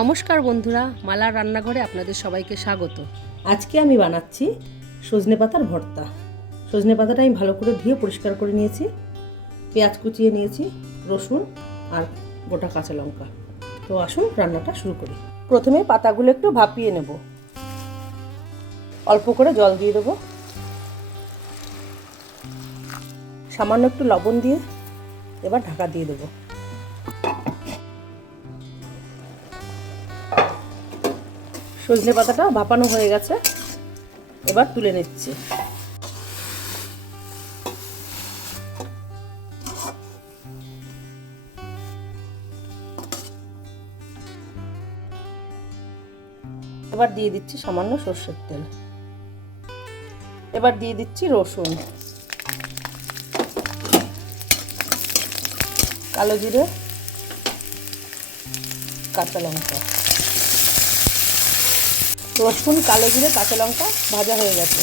নমস্কার বন্ধুরা, মালার রান্নাঘরে আপনাদের সবাইকে স্বাগত। আজকে আমি বানাচ্ছি সজনে পাতার ভর্তা। সজনে পাতাটা আমি ভালো করে ধুয়ে পরিষ্কার করে নিয়েছি, পেঁয়াজ কুচিয়ে নিয়েছি, রসুন আর গোটা কাঁচা লঙ্কা। তো আসুন রান্নাটা শুরু করি। প্রথমে পাতাগুলো একটু ভাপিয়ে নেব, অল্প করে জল দিয়ে দেবো, সামান্য একটু লবণ দিয়ে এবার ঢাকা দিয়ে দেবো। সজনে পাতাটা ভাপানো হয়ে গেছে, এবার তুলে নিচ্ছি। এবার দিয়ে দিচ্ছি সামান্য সরষের তেল, এবার দিয়ে দিচ্ছি রসুন, কালো জিরে, কাঁচা লঙ্কা। রসুন, কালো জিরে, কাঁচা লঙ্কা ভাজা হয়ে গেছে।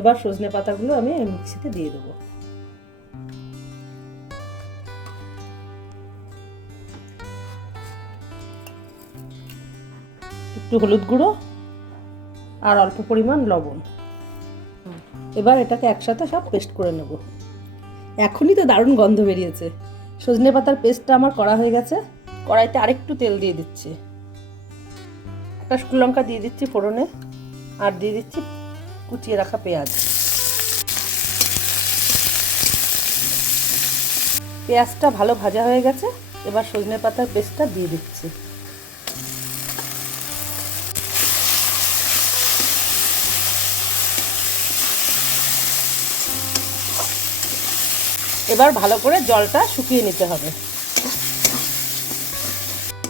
এবার সজনে পাতাগুলো আমি মিক্সিতে দিয়ে দেবো। একটু হলুদ গুঁড়ো আর অল্প পরিমাণ লবণ। এবার এটাকে একসাথে সব পেস্ট করে নেব। এখনই তো দারুণ গন্ধ বেরিয়েছে। সজনে পাতার পেস্টটা আমার করা হয়ে গেছে। কড়াইতে আরেকটু তেল দিয়ে দিচ্ছি, একটা শুকনো লঙ্কা দিয়ে দিচ্ছি ফোড়নে, আর দিয়ে দিচ্ছি কুচিয়ে রাখা পেঁয়াজ। পেঁয়াজটা ভালো ভাজা হয়ে গেছে, এবার সজনে পাতার পেস্টটা দিয়ে দিচ্ছি। এবার ভালো করে জলটা শুকিয়ে নিতে হবে।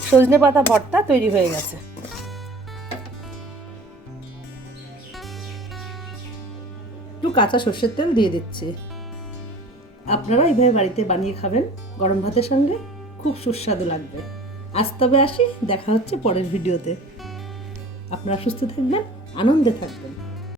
সজনে পাতা ভর্তা তৈরি হয়ে গেছে। একটু কাঁচা সর্ষের তেল দিয়ে দিচ্ছি। আপনারা এইভাবে বাড়িতে বানিয়ে খাবেন, গরম ভাতের সঙ্গে খুব সুস্বাদু লাগবে। আজ তবে আসি, দেখা হচ্ছে পরের ভিডিওতে। আপনারা সুস্থ থাকবেন, আনন্দে থাকবেন।